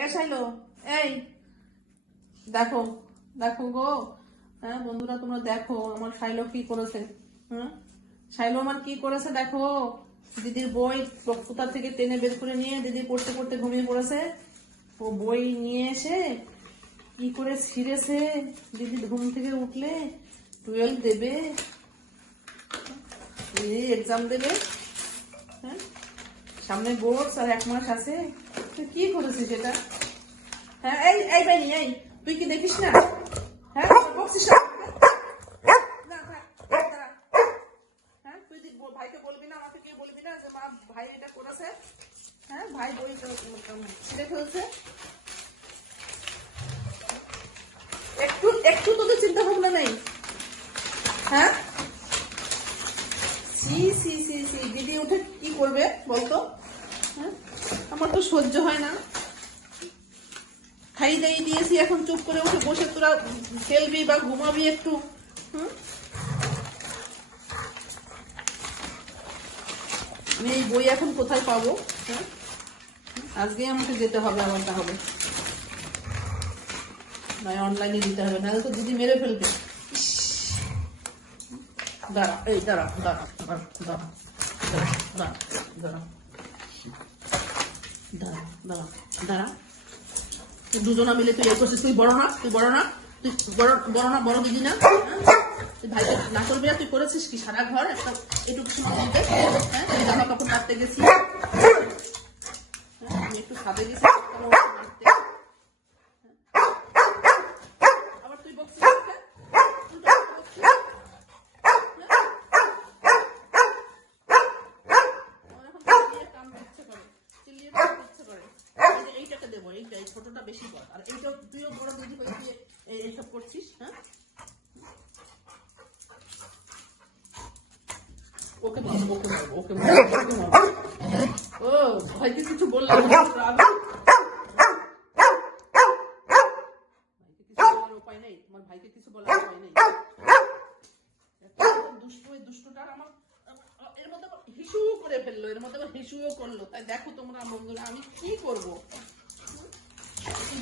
এ silo এই, দেখো দেখো গো হ্যাঁ বন্ধুরা, তোমরা দেখো আমার সাইলো কি করেছে হ্যাঁ? সাইলো আমার কি করেছে দেখো, দিদির বই কোথা থেকে টেনে বের করে নিয়ে দিদি পড়তে পড়তে ঘুমিয়ে পড়েছে, ও বই নিয়ে এসে কি করে ছিঁড়েছে, দিদি ঘুম থেকে উঠলে টুয়েলভ দেবে দিদি এক্সাম দেবে হ্যাঁ? সামনে বোর্ড আর এক মাস আছে। কি করেছিস এটা? হ্যাঁ এই এই বানি, এই, তুই কি দেখিস না? হ্যাঁ। হ্যাঁ হ্যাঁ একটু একটু তোদের চিন্তা ভাবনা নেই। হ্যাঁ? সি সি সি সি দিদি উঠে কি করবে বলতো? হ্যাঁ? আমার তো সহ্য হয় না খাই দাই দিয়েছি, এখন চুপ করে উঠে বসে তোরা খেলবি বা ঘুমাবি একটু, হুম? আমি এই বই এখন কোথায় পাবো হ্যাঁ? আজকে আমাকে যেতে হবে আবার তাহলে নয় অনলাইনে দিতে হবে, নাহলে তো দিদি মেরে ফেলবে। দাঁড়া, এই দাঁড়া দাঁড়া দাঁড়া দাঁড়া দাঁড়া দাঁড়া দাঁড়া দুজনা মিলে তুই এই করছিস তুই বড় না তুই বড় না তুই বড় বড় না বড় দিদি না হ্যাঁ? তুই ভাইকে না করবি না তুই করেছিস কি? সারা ঘর একটা এটুকু সময় মধ্যে হ্যাঁ? জামা কাপড় কাটতে গেছি হ্যাঁ, একটু খাবে গেছি আমার ওকে মারতে। আবার তুই বকছিস আমাকে? উল্টো কথা বকছিস? আমার এখন চিল্লিয়ে কামড় ইচ্ছে করে। চিল্লিয়ে কামড় ইচ্ছে করে। এই যে এইটাকে দেবো, এইটা, এই ছোটটা বেশি বড়। আর এইটা তুইও বড় দিদি হয়ে এইসব করছিস, হ্যাঁ? ওকে মারবো, ওকে মারবো, ওকে মারবো, ও, ভাইকে কিছু বললাম করে ফেলল এর মধ্যে আবার হিসুও করল তাই দেখো তোমরা বন্ধুরা আমি কি করব?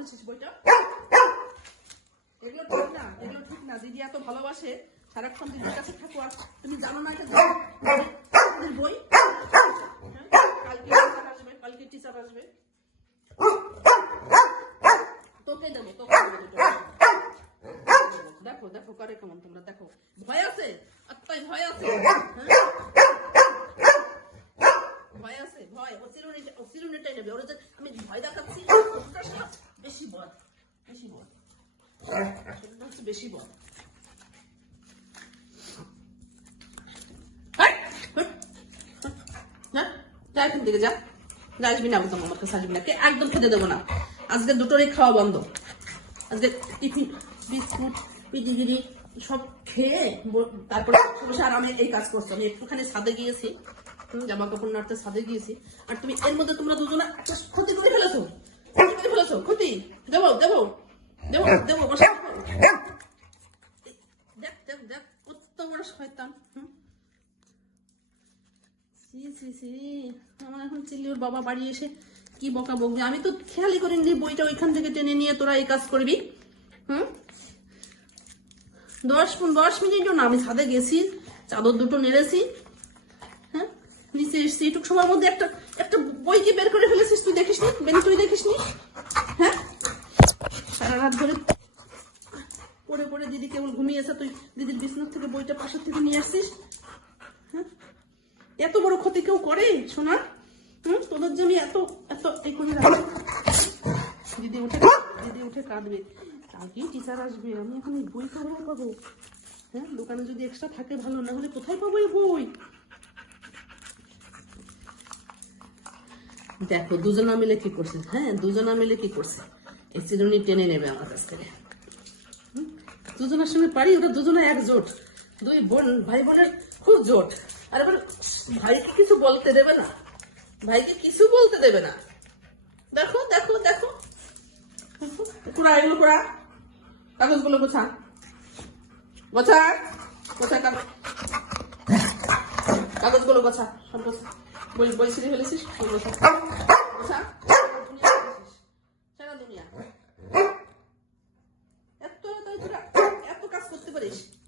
করেছিস বইটা? এগুলো ঠিক না এগুলো ঠিক না। দিদি এত ভালোবাসে সারাক্ষণ দিদির কাছে থাকো আর তুমি জানো না বই? হ্যাঁ? কালকে আসবে কালকে টিচার আসবে। তোকে দেবো তোকে দেখো দেখো করে কেমন তোমরা দেখো। ভয় আছে? আত্মায় ভয় আছে? ভয় আছে? ভয়। ও চিরুনিটা ও নেবে। ওরা আমি ভয় দেখাচ্ছি। বেশি বল বেশি বল। সেটা হচ্ছে বেশি বল। হাট, হাট, হাট। যা যা এখান থেকে যা। যা আসবি না একদম আমার কাছে আসবি না। একদম খেতে দেবো না। আজকে দুটোরই খাওয়া বন্ধ। আজকে পিজিগিরি সব খেয়ে তারপরে বসে আর আমি এই কাজ করছি। আমি একটুখানি ছাদে গিয়েছি জামা কাপড় নাড়তে ছাদে গিয়েছি। আর তুমি এর মধ্যে তোমরা দুজনে ক্ষতি করে ফেলেছো। ক্ষতি করে ফেলেছো ক্ষতি। দেবো দেবো দেবো দেবো বসে। দেবো। দেখ দেখ দেখ কত বড় শয়তান হুম। সি সি সি আমার এখন চিল্লির বাবা বাড়ি এসে কি বকা বকবে? আমি তো খেয়ালই করিনি বইটা ওইখান থেকে টেনে নিয়ে তোরা এই কাজ করবি হুম? দশ দশ মিনিটও না আমি ছাদে গেছি চাদর দুটো নেড়েছি হ্যাঁ? নিচে এসছি। এটুক সময়ের মধ্যে একটা একটা বই কি বের করে ফেলেছিস তুই দেখিস নি তুই দেখিস নি হ্যাঁ সারা রাত ধরে পড়ে পড়ে দিদি ঘুমিয়েছে তুই দিদির বিছনার থেকে বইটা পাশের থেকে নিয়ে আসিস? হ্যাঁ? এত বড় ক্ষতি কেউ করে শোনা হুম? তোদের জন্য এত এত এই করে দিদি উঠে দিদি উঠে কাঁদবে। আগে টিচার আসবে আমি এখন এই বই কোথায় পাবো? হ্যাঁ? দোকানে যদি এক্সট্রা থাকে ভালো না হলে কোথায় পাবো এই বই? দেখো দুজনা মিলে কি করছে? হ্যাঁ দুজনা মিলে কি করছে? এই চিরুনি টেনে নেবে আমার কাছ থেকে? দুজনের সঙ্গে পারি, ওটা দুজনে এক জোট। দুই বোন, ভাই বোনের খুব জোট। আর এবার ভাইকে কিছু বলতে দেবে না। ভাইকে কিছু বলতে দেবে না। দেখো দেখো দেখো। কুড়া এগুলো কুড়া কাগজগুলো গোছা। গোছা গোছা কাগজ। কাগজগুলো গোছা। সব গোছা। বই বই ছিঁড়ে ফেলেছিস গোছা। গোছা দুনিয়া ফেলেছিস। সারা